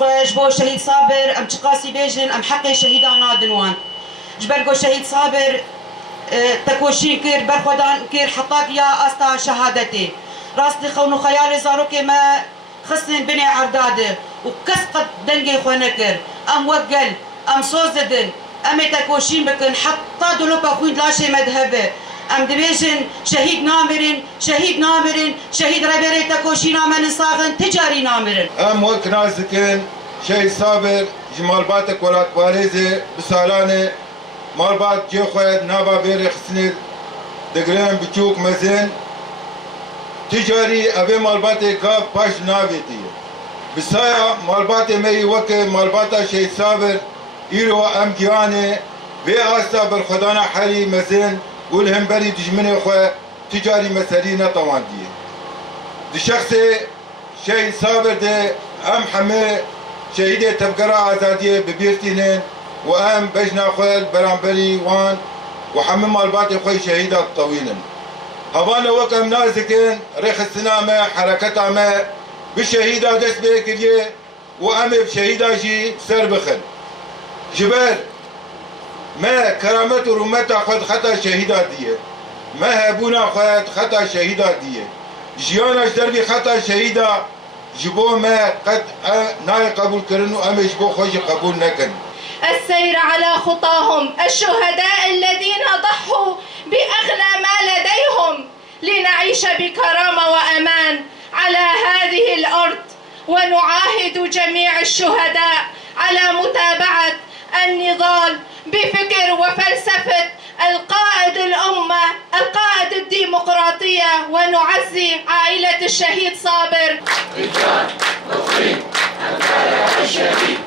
جبو شهيد صابر ام تقاسي بيجن ام حقي شهيدا نادنوان جبرجو شهيد صابر تكوشين كير برخودان كير حطاق يا استا شهادتي راستي خونو خيالي زاروكي ما خصن بني عرداده وكسقط دنجي خونكر ام وقل ام صوزدن ام تكوشين بكن حتى دلوبا خوين لاشي مذهبه ام دبيجن شهيد نامرن شهيد نامرن شهيد ربيري تكوشين من صاغن تجاري نامرن ام وك نازكن شهيد صابر جمال باتك ولات باريزه بسالانه مالبات جي خويد نابا بيري خسنير دقرين بتشوك مزين تجاري ابي مالباتي كاف باش نابيتي بسايا مالباتي مي وكي مالباتا شهيد صابر ايرو ام جياني بي استا بالخدانا حري مزين والهم بري دجمني خو تجاري مسالينا طوان دي شخصي شهيد صابر دي ام حمي شهيدة تبقرا ازادية ببيرتينين وام بجنا خويل برامبري وان وحمم مالباتي خوي شهيدات طويلا هبانا وكم نازكين ريخ السنامة حركتها ما بشهيدة دس بيكريه وام بشهيدة جي سر بخل جبال ما كرامته ورمته خد خطا شهيدات دي ما هبونا خد خطا شهيدات دي جيانا دربي خطا شهيدة جبو ما قد ناي قبول كرنو ام جبو خوش قبول نكن السير على خطاهم الشهداء الذين ضحوا بأغلى ما لديهم لنعيش بكرامة وأمان على هذه الأرض ونعاهد جميع الشهداء على متابعة النضال بفكر وفلسفة القائد الأمة القائد الديمقراطية ونعزي عائلة الشهيد صابر.